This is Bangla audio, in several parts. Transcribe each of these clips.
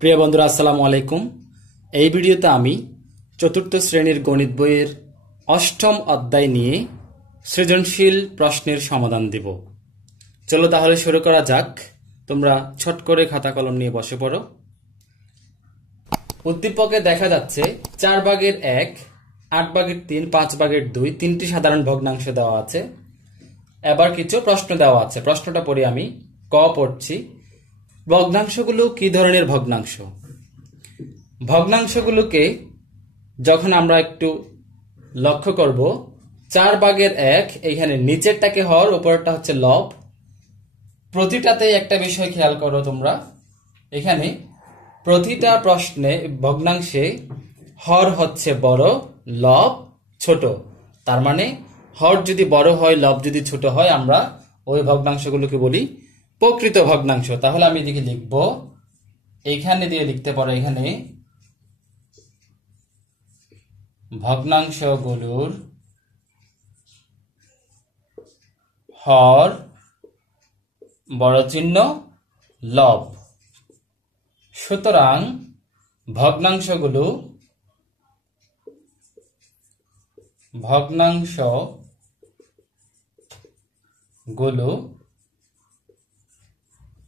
প্রিয় বন্ধুরা, আসসালামু আলাইকুম। এই ভিডিওতে আমি চতুর্থ শ্রেণীর গণিত বইয়ের অষ্টম অধ্যায় নিয়ে সৃজনশীল প্রশ্নের সমাধান দেব। চলো তাহলে শুরু করা যাক। তোমরা ছট করে খাতা কলম নিয়ে বসে পড়ো। উদ্দীপকে দেখা যাচ্ছে 4/1, 8/3, 5/2 তিনটি সাধারণ ভগ্নাংশ দেওয়া আছে। এবার কিছু প্রশ্ন দেওয়া আছে। প্রশ্নটা পড়ি আমি। ক পড়ছি, ভগ্নাংশগুলো কি ধরনের ভগ্নাংশ? ভগ্নাংশগুলোকে যখন আমরা একটু লক্ষ্য করব, 4/1 এখানে নিচেরটাকে হর, উপরেরটা হচ্ছে লব। প্রতিটাতেই একটা বিষয় খেয়াল করো তোমরা, এখানে প্রতিটা প্রশ্নে ভগ্নাংশে হর হচ্ছে বড়, লব ছোট। তার মানে হর যদি বড় হয়, লব যদি ছোট হয়, আমরা ওই ভগ্নাংশগুলোকে বলি প্রকৃত ভগ্নাংশ। তাহলে আমি এদিকে লিখব, এইখানে দিয়ে লিখতে পারো, এখানে ভগ্নাংশগুলোর হর বড় চিহ্ন লব। সুতরাং ভগ্নাংশগুলো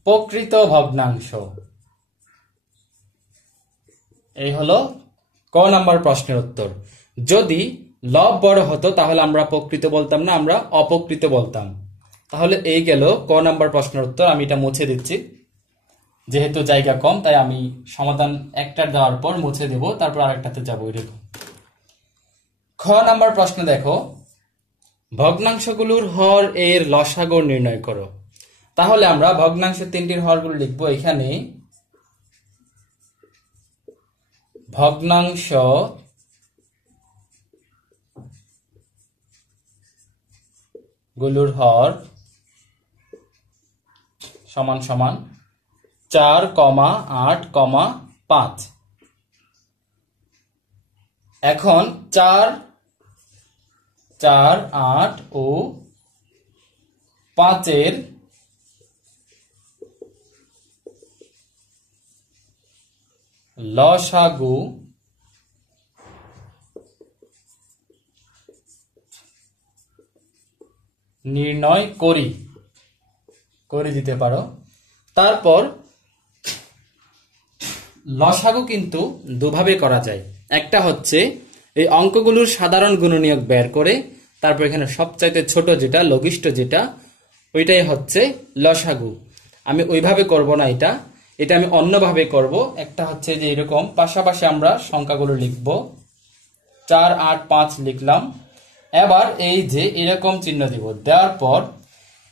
প্রকৃত ভগ্নাংশ। এই হলো ক নাম্বার প্রশ্নের উত্তর। যদি লব বড় হতো তাহলে আমরা প্রকৃত বলতাম না, আমরা অপ্রকৃত বলতাম। তাহলে এই গেল ক নাম্বার প্রশ্নের উত্তর। আমি এটা মুছে দিচ্ছি, যেহেতু জায়গা কম তাই আমি সমাধান একটার দেওয়ার পর মুছে দেব, তারপর আরেকটাতে যাবো। এরকম। খ নাম্বার প্রশ্ন দেখো, ভগ্নাংশগুলোর হর এর লসাগু নির্ণয় করো। তাহলে আমরা ভগ্নাংশ তিনটির হরগুলো লিখবো। এখানে ভগ্নাংশ গুলোর হর সমান সমান 4,8,5। এখন 4, 8 ও 5-এর লসাগু নির্ণয় করে দিতে পারো। তারপর লসাগু কিন্তু দুভাবে করা যায়। একটা হচ্ছে এই অঙ্কগুলোর সাধারণ গুণনীয়ক বের করে, তারপর এখানে সবচাইতে ছোট যেটা, লঘিষ্ঠ যেটা, ওইটাই হচ্ছে লসাগু। আমি ওইভাবে করব না, এটা আমি অন্যভাবে করব। একটা হচ্ছে যে এরকম পাশাপাশি আমরা সংখ্যাগুলো লিখব। 4, 8, 5 লিখলাম। এবার এই যে এরকম চিহ্ন দিব, দেওয়ার পর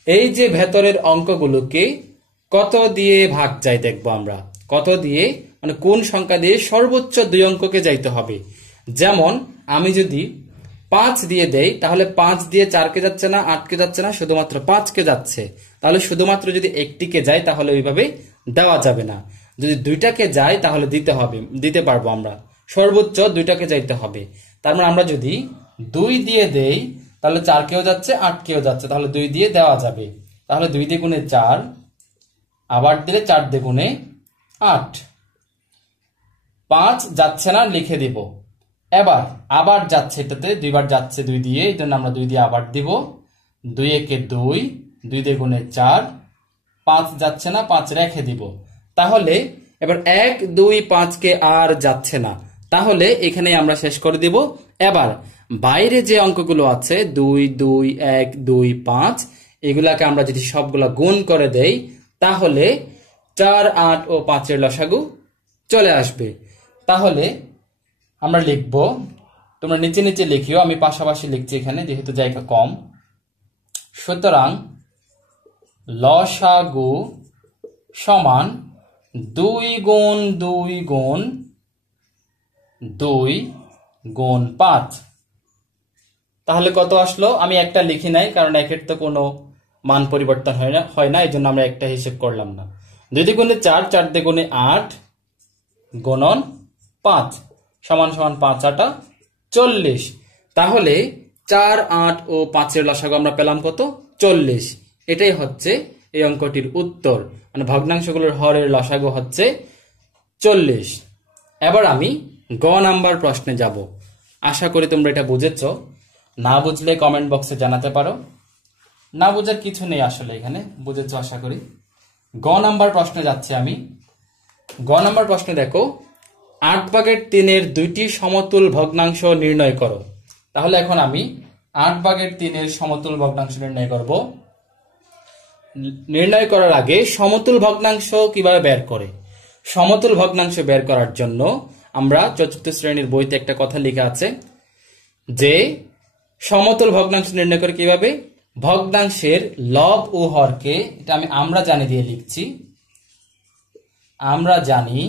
এই যে ভেতরের অঙ্কগুলোকে কত দিয়ে ভাগ যায় দেখবো আমরা। কত দিয়ে মানে কোন সংখ্যা দিয়ে সর্বোচ্চ 2 অঙ্ককে যাইতে হবে। যেমন আমি যদি 5 দিয়ে দেই, তাহলে 5 দিয়ে 4কে যাচ্ছে না, 8কে যাচ্ছে না, শুধুমাত্র 5কে যাচ্ছে। তাহলে শুধুমাত্র যদি একটিকে যায় তাহলে ওইভাবে দেওয়া যাবে না। যদি 2টাকে যায় তাহলে দিতে পারবো আমরা। সর্বোচ্চ 2টাকে যাইতে হবে। তার মানে আমরা যদি 2 দিয়ে দেই তাহলে 4কেও যাচ্ছে, 8কেও যাচ্ছে, তাহলে 2 দিয়ে দেওয়া যাবে। তাহলে 2 দিয়ে গুণে 4, আবার দিলে 4 দিয়ে গুণে 8। 5 যাচ্ছে না, লিখে দিব। আবার যাচ্ছে, এটাতে 2 বার যাচ্ছে 2 দিয়ে, এই জন্য আমরা 2 দিয়ে আবার দিব। 2 একে 2, 2 দিয়ে গুণে 4। 5 যাচ্ছে না, 5 রেখে দিব। তাহলে এবার 1, 2, 5কে আর যাচ্ছে না, তাহলে এখানে আমরা শেষ করে দিব। এবার বাইরে যে অঙ্কগুলো আছে 2, 2, 1, 2, 5, এগুলাকে আমরা যদি সবগুলা গুণ করে দেই তাহলে 4, 8 ও 5-এর লসাগু চলে আসবে। তাহলে আমরা লিখব, তোমরা নিচে নিচে লিখিও, আমি পাশাপাশি লিখছি এখানে যেহেতু জায়গা কম। সুতরাং লসাগু সমান 2 গুণ 2 গুণ 2 গুণ 5। তাহলে কত আসলো? আমি একটা লিখি নাই, কারণ একের তো কোনো মান পরিবর্তন হয় না, এই জন্য আমরা একটা হিসেব করলাম না। 2 দিয়ে গুণে 4, 4 দিয়ে গুণে 8 গুণন 5 সমান সমান 5 8 40। তাহলে 4, 8 ও 5-এর লসাগু আমরা পেলাম কত? 40। এটাই হচ্ছে এই অঙ্কটির উত্তর। মানে ভগ্নাংশগুলোর হরের লসাগু হচ্ছে 40। এবার আমি গ নাম্বার প্রশ্নে যাব। আশা করি তোমরা এটা বুঝেছ। না বুঝলে কমেন্ট বক্সে জানাতে পারো। না বোঝার কিছু নেই আসলে, এখানে বুঝেছ আশা করি। গ নাম্বার প্রশ্নে যাচ্ছি আমি। গ নাম্বার প্রশ্নে দেখো, 8/3 দুইটি সমতুল ভগ্নাংশ নির্ণয় করো। তাহলে এখন আমি 8/3 সমতুল ভগ্নাংশ নির্ণয় করব। নির্ণয় করার আগে সমতুল ভগ্নাংশ কিভাবে বের করে, সমতুল ভগ্নাংশ বের করার জন্য আমরা চতুর্থ শ্রেণীর বইতে একটা কথা লেখা আছে যে সমতুল ভগ্নাংশ নির্ণয় করে কিভাবে, ভগ্নাংশের লব ও হরকে, এটা আমরা জানি দিয়ে লিখছি, আমরা জানি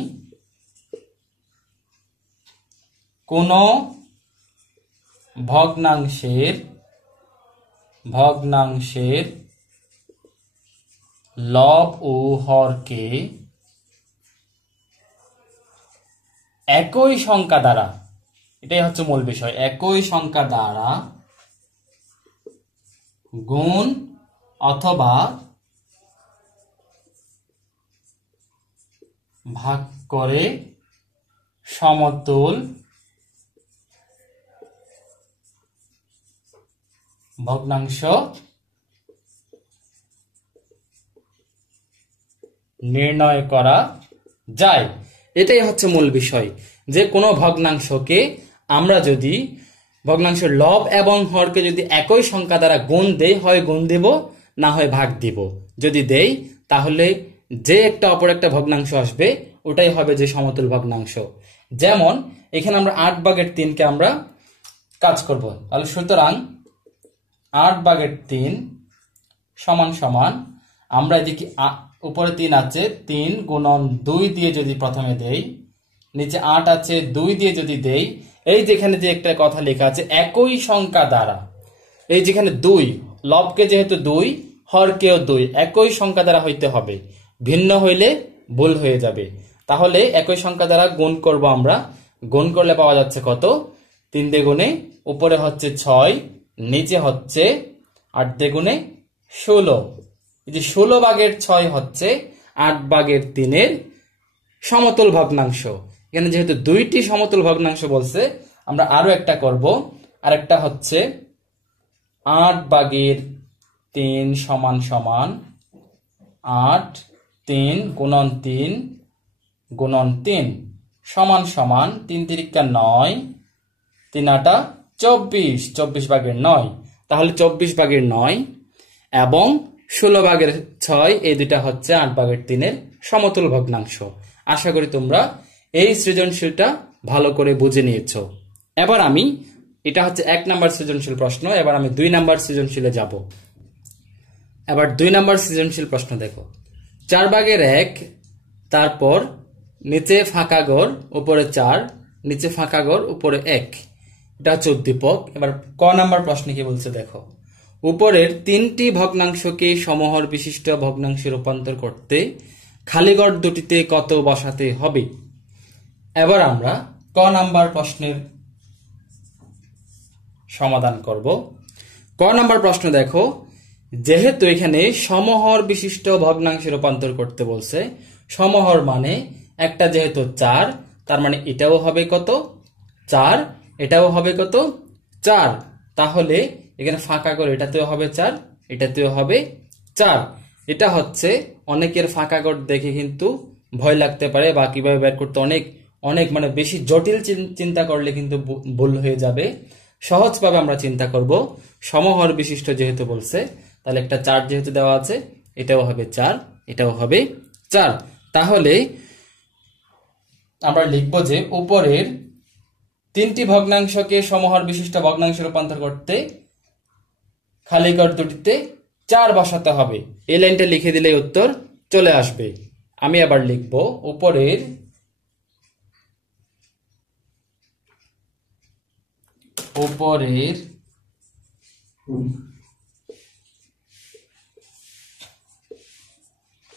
কোন ভগ্নাংশের লব ও হরকে একই সংখ্যা দ্বারা, এটাই হচ্ছে মূল বিষয়, একই সংখ্যা দ্বারা গুণ অথবা ভাগ করে সমতুল ভগ্নাংশ নির্ণয় করা যায়। এটাই হচ্ছে মূল বিষয়, যে কোনো ভগ্নাংশকে আমরা যদি ভগ্নাংশের লব এবং হরকে যদি একই সংখ্যা দ্বারা গুণ দেই, হয় গুণ দেব না হয় ভাগ দিব। যদি দেই তাহলে যে একটা অপর একটা ভগ্নাংশ আসবে ওটাই হবে যে সমতুল ভগ্নাংশ। যেমন এখানে আমরা 8/3 আমরা কাজ করব। তাহলে সুতরাং 8/3 সমান সমান, আমরা এদিকে উপরে 3 আছে, 3 গুণন 2 দিয়ে যদি প্রথমে দেই, নিচে 8 আছে 2 দিয়ে যদি দেই, এই যেখানে যে একটা কথা লেখা আছে একই সংখ্যা দ্বারা, এই যেখানে 2, লবকে যেহেতু 2, হরকেও 2, একই সংখ্যা দ্বারা হইতে হবে, ভিন্ন হইলে ভুল হয়ে যাবে। তাহলে একই সংখ্যা দ্বারা গুণ করব আমরা। গুণ করলে পাওয়া যাচ্ছে কত, 3 দিয়ে গুণে উপরে হচ্ছে 6, নিচে হচ্ছে 8 দিয়ে গুণে 16। এই যে 16/6 হচ্ছে 8/3 সমতুল ভগ্নাংশ। এখানে যেহেতু দুইটি সমতুল ভগ্নাংশ বলছে, আমরা আরো একটা করব। আরেকটা হচ্ছে 8/3 সমান সমান 8, 3 গুণন 3 গুণন 3 সমান সমান 3 3 9, 3 8 24, 24/9। তাহলে 24/9 এবং 16/6 এই দুটা হচ্ছে 8/3 সমতুল ভগ্নাংশ। আশা করি তোমরা এই সৃজনশীলটা ভালো করে বুঝে নিয়েছো। এবার আমি, এটা হচ্ছে 1 নাম্বার সৃজনশীল প্রশ্ন, এবার আমি 2 নাম্বার সৃজনশীলে যাব। এবার 2 নাম্বার সৃজনশীল প্রশ্ন দেখো, 4/1, তারপর নিচে ফাঁকা ঘর উপরে 4, নিচে ফাঁকা ঘর উপরে 1, এটা হচ্ছে উদ্দীপক। এবার ক নাম্বার প্রশ্নে কি বলছে দেখো, উপরের 3টি ভগ্নাংশকে সমহর বিশিষ্ট ভগ্নাংশে রূপান্তর করতে খালি ঘর দুটিতে কত বসাতে হবে। এবার আমরা ক নাম্বার প্রশ্নের সমাধান করব। ক নাম্বার প্রশ্ন দেখো, যেহেতু এখানে সমহর বিশিষ্ট ভগ্নাংশে রূপান্তর করতে বলছে, সমহর মানে একটা যেহেতু 4, তার মানে এটাও হবে কত 4, এটাও হবে কত 4। তাহলে এখানে ফাঁকা করে এটাতেও হবে 4, এটাতেও হবে 4। এটা হচ্ছে অনেকের ফাঁকা ঘর দেখে কিন্তু ভয় লাগতে পারে, বা কিভাবে বের করতে অনেক অনেক মানে বেশি জটিল চিন্তা করলে কিন্তু ভুল হয়ে যাবে। সহজভাবে আমরা চিন্তা করব, সমহর বিশিষ্ট যেহেতু বলছে, তাহলে একটা 4 যেহেতু দেওয়া আছে, এটাও হবে 4, এটাও হবে 4। তাহলে আমরা লিখব যে উপরের 3টি ভগ্নাংশকে সমহর বিশিষ্ট ভগ্নাংশে রূপান্তর করতে খালি ঘর দুটিতে 4 বসাতে হবে। এই লাইনটা লিখে দিলে উত্তর চলে আসবে। আমি আবার লিখব, উপরের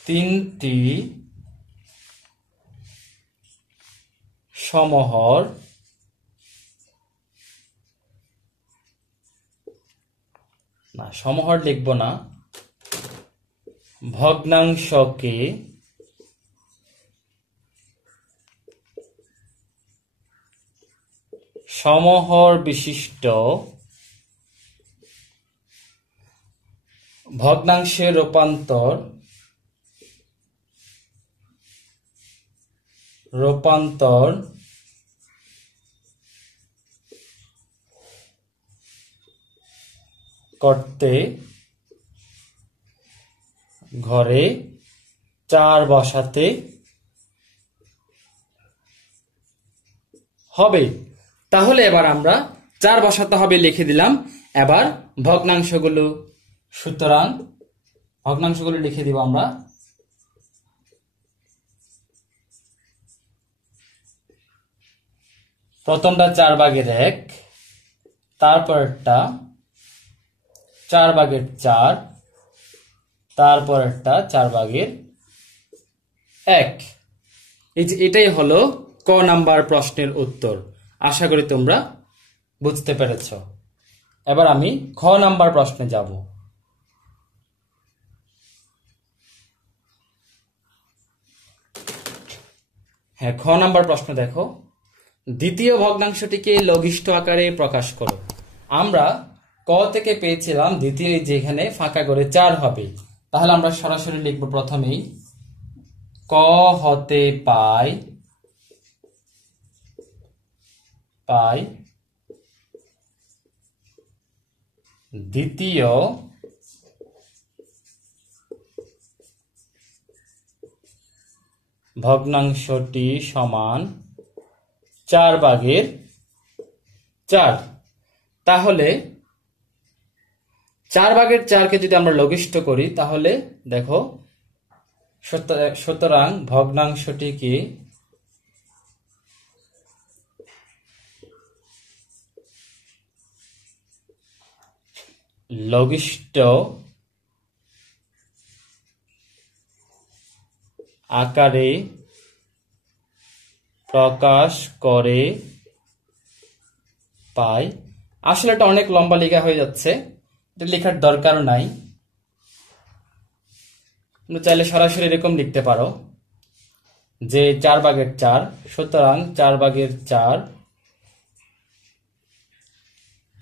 3টি সমহর না, সমহর লিখব না, ভগ্নাংশকে সমহর বিশিষ্ট ভগ্নাংশের রূপান্তর করতে ঘরে 4 বসাতে হবে। তাহলে এবার আমরা 4 বসাতে হবে লিখে দিলাম। এবার ভগ্নাংশগুলো লিখে দিব আমরা। প্রথমটা 4/1, তারপরটা 4/4, তারপরটা 4/1। এটাই হলো ক নাম্বার প্রশ্নের উত্তর। আশা করি তোমরা বুঝতে পেরেছ। এবার আমি খ নাম্বার প্রশ্নে যাব। হ্যাঁ, খ নাম্বার প্রশ্ন দেখো, দ্বিতীয় ভগ্নাংশটিকে লঘিষ্ঠ আকারে প্রকাশ করো। আমরা ক থেকে পেয়েছিলাম দ্বিতীয় যেখানে ফাঁকা করে 4 হবে, তাহলে আমরা সরাসরি লিখব প্রথমেই ক হতে পাই দ্বিতীয় ভগ্নাংশটি সমান 4/4। তাহলে 4/4কে যদি আমরা লঘিষ্ঠ করি তাহলে দেখো, সুতরাং ভগ্নাংশটিকে লঘিষ্ঠ আকারে প্রকাশ করে পাই। আসলে এটা অনেক লম্বা লেখা হয়ে যাচ্ছে, এটা লেখার দরকার নাই। তুমি চাইলে সরাসরি এরকম লিখতে পারো যে 4/4, সুতরাং 4/4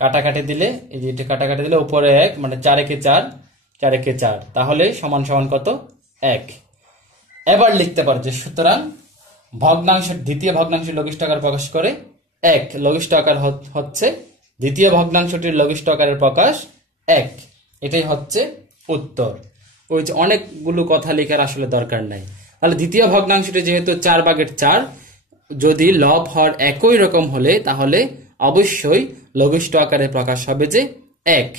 কাটাকাটি দিলে, এই যে এটা কাটাকাটি দিলে উপরে 1, মানে 4 × 4 তাহলে সমান সমান কত? 1। এবার লিখতে পারো যে সুতরাং দ্বিতীয় ভগ্নাংশের লঘিষ্ঠ আকার প্রকাশ করে 1। লঘিষ্ঠ আকার হচ্ছে দ্বিতীয় ভগ্নাংশটির লঘিষ্ঠ আকারের প্রকাশ 1। এটাই হচ্ছে উত্তর। ওই যে অনেকগুলো কথা লেখার আসলে দরকার নাই। তাহলে দ্বিতীয় ভগ্নাংশটি যেহেতু 4/4, যদি লব হর একই রকম হলে তাহলে অবশ্যই লঘিষ্ঠ আকারে প্রকাশ হবে যে 1।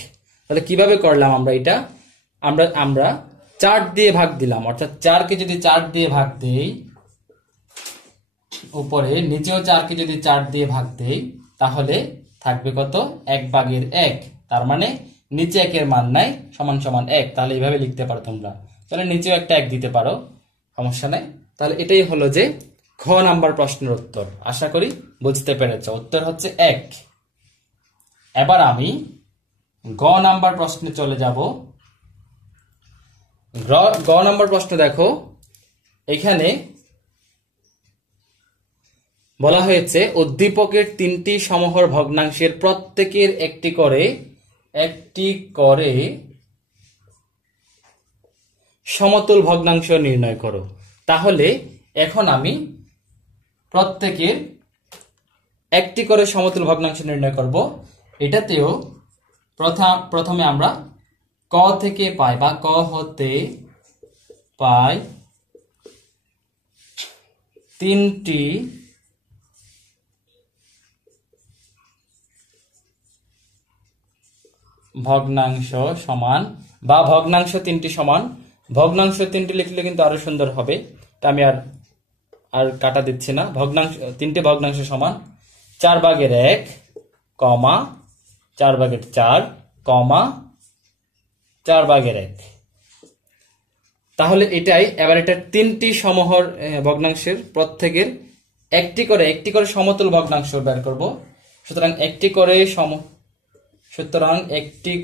তাহলে কিভাবে করলাম আমরা এটা? আমরা 4 দিয়ে ভাগ দিলাম, অর্থাৎ 4কে যদি 4 দিয়ে ভাগ দেই উপরে, নিচেও 4কে যদি 4 দিয়ে ভাগ দেই তাহলে থাকবে কত? 1/1। তার মানে নিচে 1 এর মান নাই, সমান সমান 1। তাহলে এইভাবে লিখতে পারো তোমরা। তাহলে নিচেও একটা 1 দিতে পারো, সমস্যা নাই। তাহলে এটাই হলো যে খ নাম্বার প্রশ্নের উত্তর। আশা করি বুঝতে পেরেছ। উত্তর হচ্ছে 1। এবার আমি গ নাম্বার প্রশ্নে চলে যাব। গ নাম্বার প্রশ্ন দেখো, এখানে বলা হয়েছে উদ্দীপকের 3টি সমহর ভগ্নাংশের প্রত্যেকের একটি করে সমতুল ভগ্নাংশ নির্ণয় করো। তাহলে এখন আমি প্রত্যেকের একটি করে সমতুল ভগ্নাংশ নির্ণয় করব। এটাতেও প্রথমে আমরা ক থেকে পাই বা ক হতে পাই 3টি ভগ্নাংশ সমান, বা ভগ্নাংশ 3টি সমান। ভগ্নাংশ 3টি লিখলে কিন্তু আরো সুন্দর হবে, তা আমি আর কাটা দিচ্ছি না। 3টি ভগ্নাংশ সমান 4/1, 4/4, 4/1। তাহলে এটাই। এবার এটা 3টি সমহর ভগ্নাংশের প্রত্যেকের একটি করে সমতুল ভগ্নাংশ বের করব। সুতরাং একটি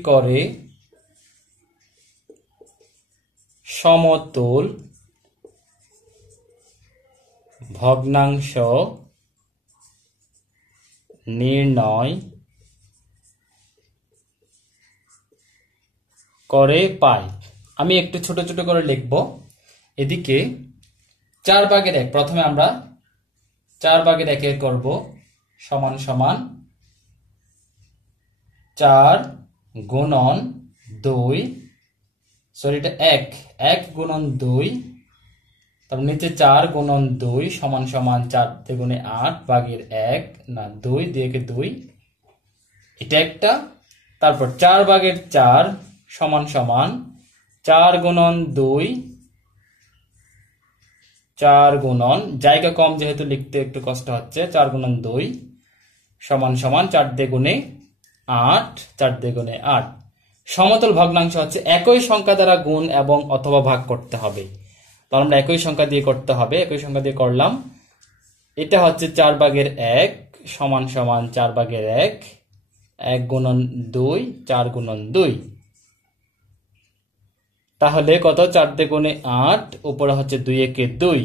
করে সমতুল ভগ্নাংশ নির্ণয় করে পাই। আমি একটু ছোট ছোট করে লিখব। এদিকে 4/1 প্রথমে আমরা 4/1 করব সমান সমান 4 গুণন 2, সরি এটা 1 গুণন 2, তারপর নিচে 4 গুণন 2 সমান সমান 4 দুগুণে 8/1 না 2 দিয়ে 2, এটা একটা। তারপর 4/4 সমান সমান 4 গুণন 2, 4 গুণন, জায়গা কম যেহেতু লিখতে একটু কষ্ট হচ্ছে, 4 গুণন 2 সমান সমান 4 দুগুণে 8, 4 দুগুণে 8। সমতল ভগ্নাংশ হচ্ছে একই সংখ্যা দ্বারা গুণ এবং অথবা ভাগ করতে হবে। তো আমরা একই সংখ্যা দিয়ে করতে হবে, একই সংখ্যা দিয়ে করলাম। এটা হচ্ছে 4/1 সমান সমান 4/1, 1 গুণন 2, 4 গুণন 2, তাহলে কত? 4 দুগুণে 8, উপরে হচ্ছে 2 একে 2।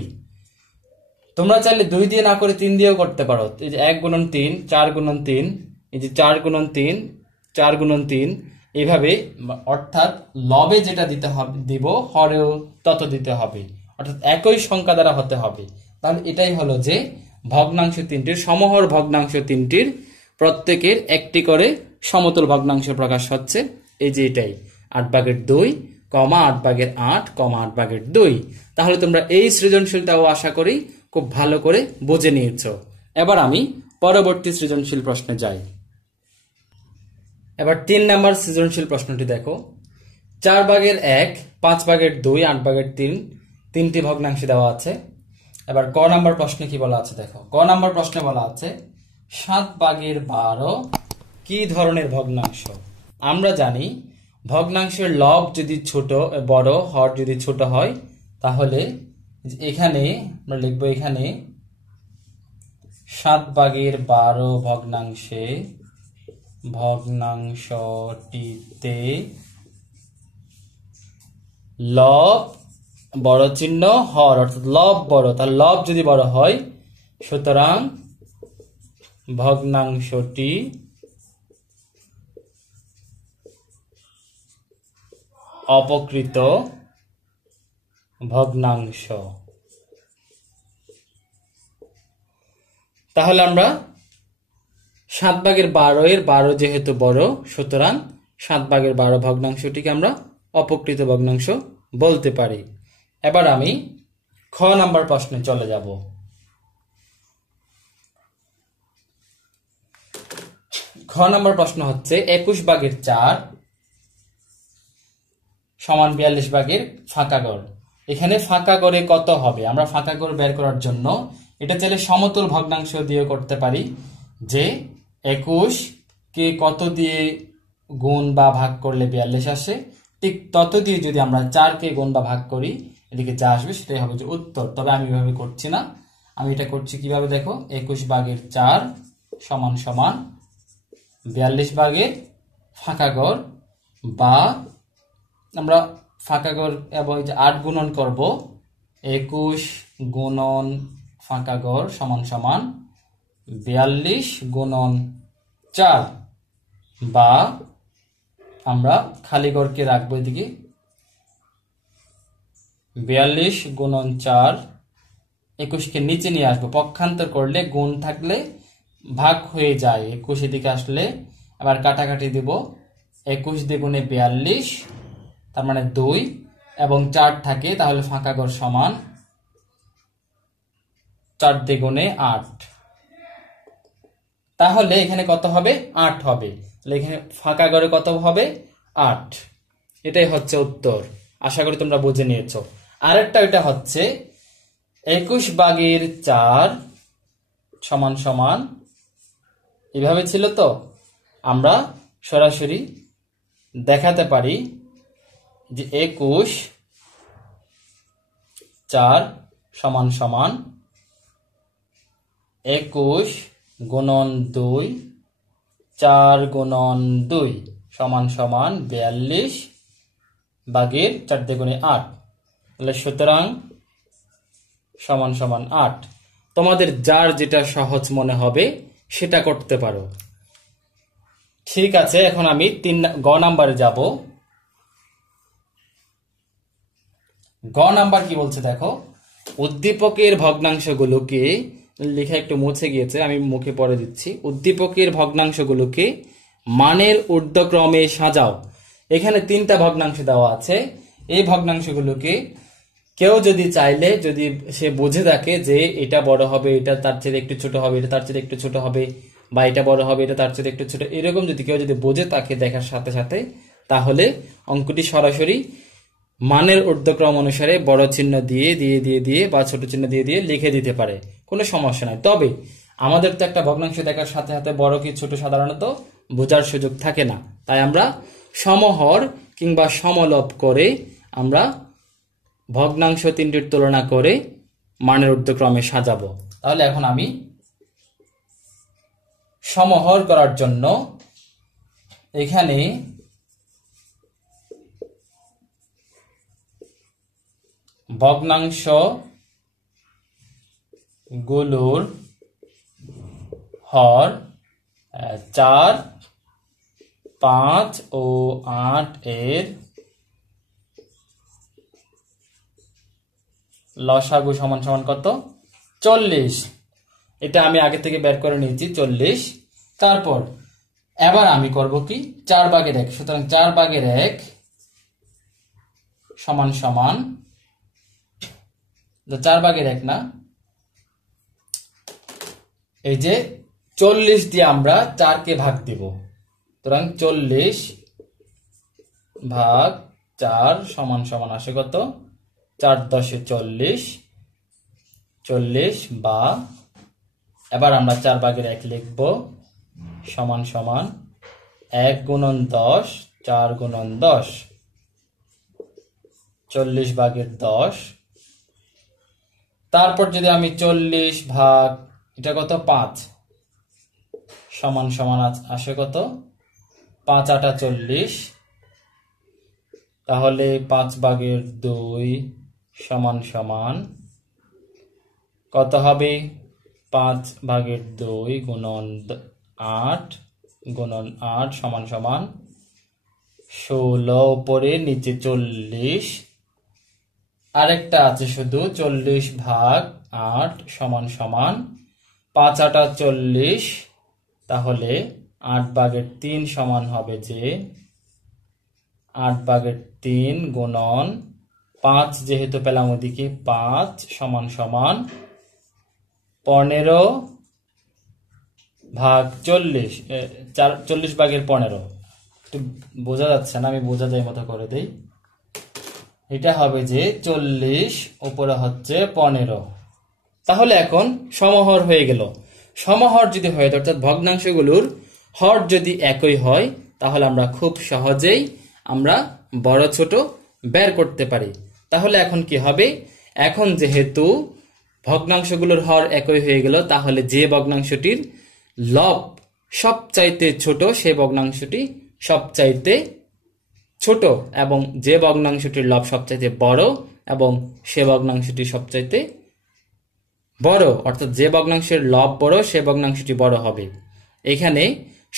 তোমরা চাইলে 2 দিয়ে না করে 3 দিয়েও করতে পারো। এই যে 1 গুণন 3, 4 গুণন 3, এই যে 4 গুণন 3, 4 গুণন 3, এইভাবে, অর্থাৎ লবে যেটা দিতে হবে দিব, হরেও তত দিতে হবে, অর্থাৎ একই সংখ্যা দ্বারা হতে হবে। তাহলে এটাই হলো যে ভগ্নাংশ তিনটির, সমহর ভগ্নাংশ তিনটির প্রত্যেকের একটি করে সমতল ভগ্নাংশ প্রকাশ হচ্ছে। এই যে এটাই 8/2, 8/8, 8/2। তাহলে তোমরা এই সৃজনশীলটাও আশা করি খুব ভালো করে বুঝে নিয়েছ। এবার আমি পরবর্তী সৃজনশীল প্রশ্নে যাই। এবার 3 নম্বর সৃজনশীল প্রশ্নটি দেখো। 4/1, 5/2, 8/3 তিনটি ভগ্নাংশ দেওয়া আছে। এবার ক নম্বর প্রশ্নে কি বলা আছে দেখো। ক নম্বর প্রশ্নে বলা আছে 7/12 কি ধরনের ভগ্নাংশ? আমরা জানি ভগ্নাংশের লব যদি ছোট বড়, হর যদি ছোট হয়, তাহলে এখানে আমরা লিখবো, এখানে 7/12 ভগ্নাংশটিতে লব বড় চিহ্ন, হর অর্থাৎ লব বড়, তার লব যদি বড় হয়, সুতরাং ভগ্নাংশটি অপকৃত ভগ্নাংশ। তাহলে আমরা 7/12 যেহেতু বড়, সুতরাং 7/12 ভগ্নাংশটিকে আমরা অপকৃত ভগ্নাংশ বলতে পারি। এবার আমি খ নাম্বার প্রশ্নে চলে যাব। খ নাম্বার প্রশ্ন হচ্ছে 21/4 সমান 42 ফাঁকা গড়। এখানে ফাঁকা গড়ে কত হবে? আমরা ফাঁকা গড় বের করার জন্য এটা চাইলে সমতল ভগ্নাংশ দিয়ে করতে পারি, যে 21 কে কত দিয়ে গুণ বা ভাগ করলে 42 আসে, ঠিক তত দিয়ে যদি আমরা 4 কে গুণ বা ভাগ করি, এদিকে যা আসবে সেটাই হবে যে উত্তর। তবে আমি এভাবে করছি না, আমি এটা করছি কিভাবে দেখো। 21/4 সমান সমান 42 ফাঁকা গড়, বা আমরা ফাঁকা গড় এবং 8 গুণন করব, 21 গুণন ফাঁকা গড় সমান সমান 42 গুণন 4, বা আমরা খালি গড়কে রাখবো এদিকে 42 গুণন 4, 21 কে নিচে নিয়ে আসবো, পক্ষান্তর করলে গুণ থাকলে ভাগ হয়ে যায়, 21 এদিকে আসলে আবার কাটাকাটি দিব, 21 দ্বিগুণে 42, তার মানে 2 এবং 4 থাকে, তাহলে ফাঁকা গড় সমান 4 দ্বিগুণে 8। তাহলে এখানে কত হবে? 8 হবে। তাহলে এখানে ফাঁকা গড়ে কত হবে? 8। এটাই হচ্ছে উত্তর। আশা করি তোমরা বুঝে নিয়েছো। আরেকটা এটা হচ্ছে 21/4 সমান সমান, এভাবে ছিল, তো আমরা সরাসরি দেখাতে পারি যে 21/4 সমান সমান 21 গুণন 2, 4 গুণন 2 সমান সমান 42/4 দ্বিগুণে 8। তাহলে সুতরাং সমান সমান 8। তোমাদের যার যেটা সহজ মনে হবে সেটা করতে পারো। ঠিক আছে, এখন আমি গ নাম্বারে যাব। গ নাম্বার কি বলছে দেখো, উদ্দীপকের ভগ্নাংশগুলোকে, লেখা একটু মুছে গিয়েছে, আমি মুখে পড়ে দিচ্ছি। উদ্দীপকের ভগ্নাংশগুলোকে মানের ঊর্ধ্বক্রমে সাজাও। এখানে 3টা ভগ্নাংশ দেওয়া আছে। এই ভগ্নাংশগুলোকে কেউ যদি চাইলে, যদি সে বুঝে থাকে যে এটা বড় হবে, এটা তার চেয়ে একটু ছোট হবে, এটা তার চেয়ে একটু ছোট হবে, বা এটা বড় হবে, এটা তার চেয়ে একটু ছোট, এরকম যদি কেউ যদি বুঝে থাকে দেখার সাথে সাথে, তাহলে অঙ্কটি সরাসরি মানের ঊর্ধ্বক্রম অনুসারে বড় চিহ্ন দিয়ে দিয়ে দিয়ে দিয়ে বা ছোট চিহ্ন দিয়ে দিয়ে লিখে দিতে পারে, কোনো সমস্যা নাই। তবে আমাদের তো একটা ভগ্নাংশ দেখার সাথে সাথে বড় কি ছোট সাধারণত বোঝার সুযোগ থাকে না, তাই আমরা সমহর কিংবা সমলব করে আমরা ভগ্নাংশ 3টির তুলনা করে মানের ঊর্ধ্বক্রমে সাজাবো। তাহলে এখন আমি সমহর করার জন্য এখানে ভগ্নাংশ গুলোর হর 4, 5 ও 8 এর লসাগু সমান সমান কত? 40। এটা আমি আগে থেকে বের করে নিয়েছি 40। তারপর এবার আমি করব কি, 4/1। সুতরাং 4/1 সমান সমান 4/1 না, এই যে 40 দিয়ে আমরা 4কে ভাগ দিব। সুতরাং 40 ভাগ 4 সমান সমান আসে কত? 4 × 10 = 40। 40 বা এবার আমরা 4/1 লিখব সমান সমান 1 × 10, 4 × 10, 40/10। তারপর যদি আমি 40 ভাগ এটা কত 5 সমান সমান আসে কত? 5 × 8 = 40। তাহলে 5/2 সমান সমান কত হবে? 5/2 × 8 সমান সমান 16, উপরে নিচে 40। আরেকটা আছে শুধু 40 ভাগ 8 সমান সমান 5 × 8 = 40। তাহলে 8/3 সমান হবে যে 8/3 গুণন 5, যেহেতু পেলাম ওদিকে 5 সমান সমান 15/40। 40/15 একটু বোঝা যাচ্ছে না, আমি বোঝা যায় মতো করে দেই। এটা হবে যে 40 উপরে হচ্ছে 15। তাহলে এখন সমহর হয়ে গেল। সমহর যদি হয়, অর্থাৎ ভগ্নাংশগুলোর হর যদি একই হয়, তাহলে আমরা খুব সহজেই আমরা বড় ছোট বের করতে পারি। তাহলে এখন কি হবে, এখন যেহেতু ভগ্নাংশগুলোর হর একই হয়ে গেল, তাহলে যে ভগ্নাংশটির লব সবচাইতে ছোট সেই ভগ্নাংশটি সবচাইতে ছোট, এবং যে ভগ্নাংশটির লব সবচাইতে বড় এবং সে ভগ্নাংশটি সবচাইতে বড়, অর্থাৎ যে ভগ্নাংশের লব বড় সে ভগ্নাংশটি বড় হবে। এখানে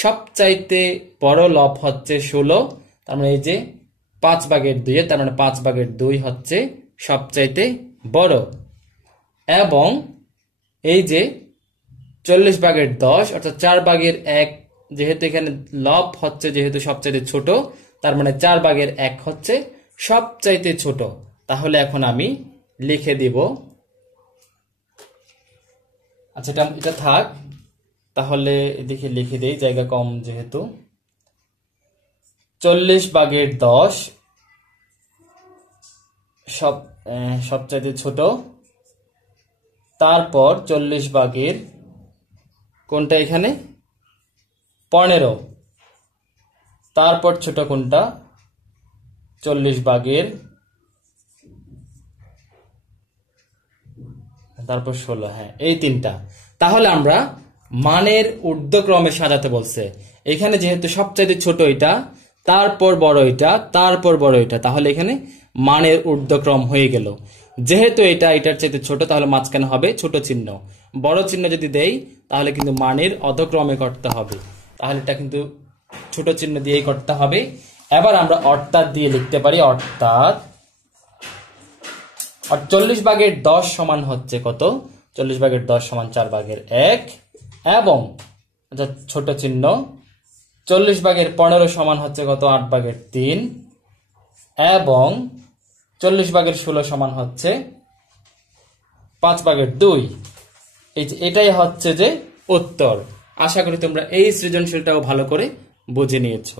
সবচাইতে বড় লব হচ্ছে 16, তার মানে এই যে 5/2, তার মানে 5/2 হচ্ছে সবচাইতে বড়। এবং এই যে 40/10 অর্থাৎ 4/1, যেহেতু এখানে লব হচ্ছে যেহেতু সবচাইতে ছোট, তার মানে 4/1 হচ্ছে সবচাইতে ছোট। তাহলে এখন আমি লিখে দিব, আচ্ছা এটা থাক, তাহলে এদিকে লিখে দেই, জায়গা কম যেহেতু। 40/10 সবচাইতে ছোট, তারপর 40/, কোনটা এখানে 15, তারপর ছোট কোনটা 40/, তারপর 16, হ্যাঁ এই 3টা। তাহলে আমরা মানের ঊর্ধ্বক্রমে সাজাতে বলছে। এখানে যেহেতু সবচাইতে ছোট এটা, তারপর বড় এটা, তারপর বড় এটা, তাহলে এখানে মানের ঊর্ধ্বক্রম হয়ে গেল। যেহেতু এটা এটার চাইতে ছোট, তাহলে মাঝখানে হবে ছোট চিহ্ন। বড় চিহ্ন যদি দেই তাহলে কিন্তু মানের অধক্রমে করতে হবে, তাহলে এটা কিন্তু ছোট চিহ্ন দিয়েই করতে হবে। এবার আমরা অর্থাৎ দিয়ে লিখতে পারি, অর্থাৎ 40/10 সমান হচ্ছে কত? 40/10 সমান 4/1 এবং ছোট চিহ্ন 40/15 সমান হচ্ছে কত? 8/3 এবং 40/16 সমান হচ্ছে 5/2। এটাই হচ্ছে যে উত্তর। আশা করি তোমরা এই সৃজনশীলটাও ভালো করে বুঝে নিয়েছো।